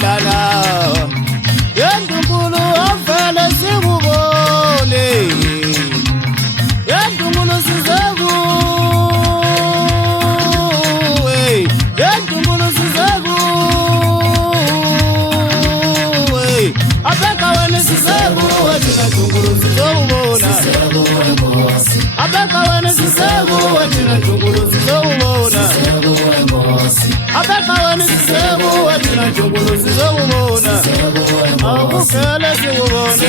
saphilana yendunkulu avele sikubone yendunkulu sizakuwe yendunkulu sizakuwe abeka wena sizakuwe thina dunkulu sizobona abeka wena sizakuwe thina dunkulu sizobona abeka wena sizakuwe thina dunkulu sizobona awukufele sikubone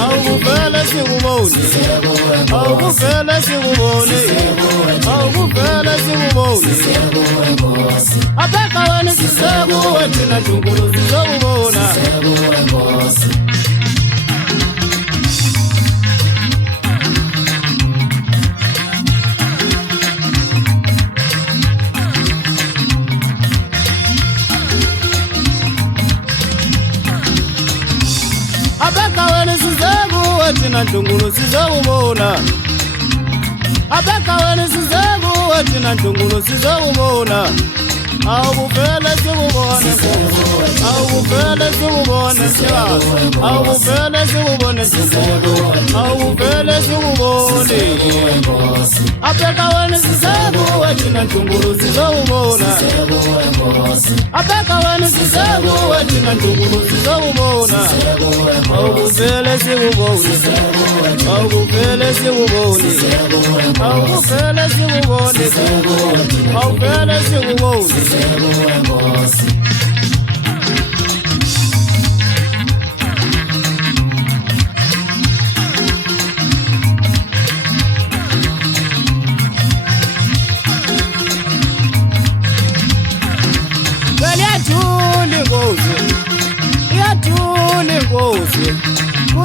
awukufele sikubone awukufele sikubone awukufele sikubone abeka wena sizakuwe thina dunkulu sizobona abeka wena sizakuwe thina dunkulu sizobona abeka wena sizakuwe thina dunkulu sizobona awukufele sikubone awukufele sikubone awukufele sikubone awukufele sikubone abeka wena sizakuwe thina dunkulu sizobona abeka wena sizakuwe thina dunkulu sizobona awukufele sikubone awukufele sikubone awukufele sikubone awukufele sikubone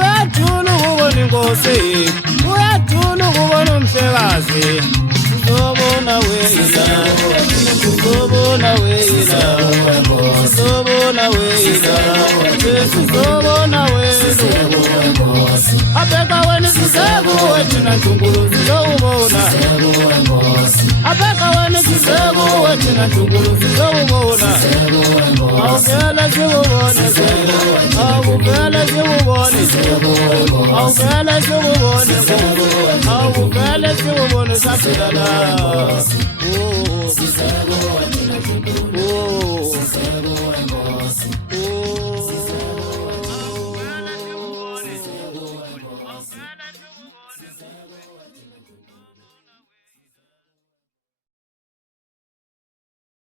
uyathula ukubona inkosi uyathula ukubona umhlekazi sizobona wena sizobona wena sizobona wena sizobona wena abeka wena sizakuwe thina dunkulu sizobona abeka wena sizakuwe thina dunkulu sizobona awuvele sikubone awuvele sikubone awuvele sikubone awuvele sikubone saphilana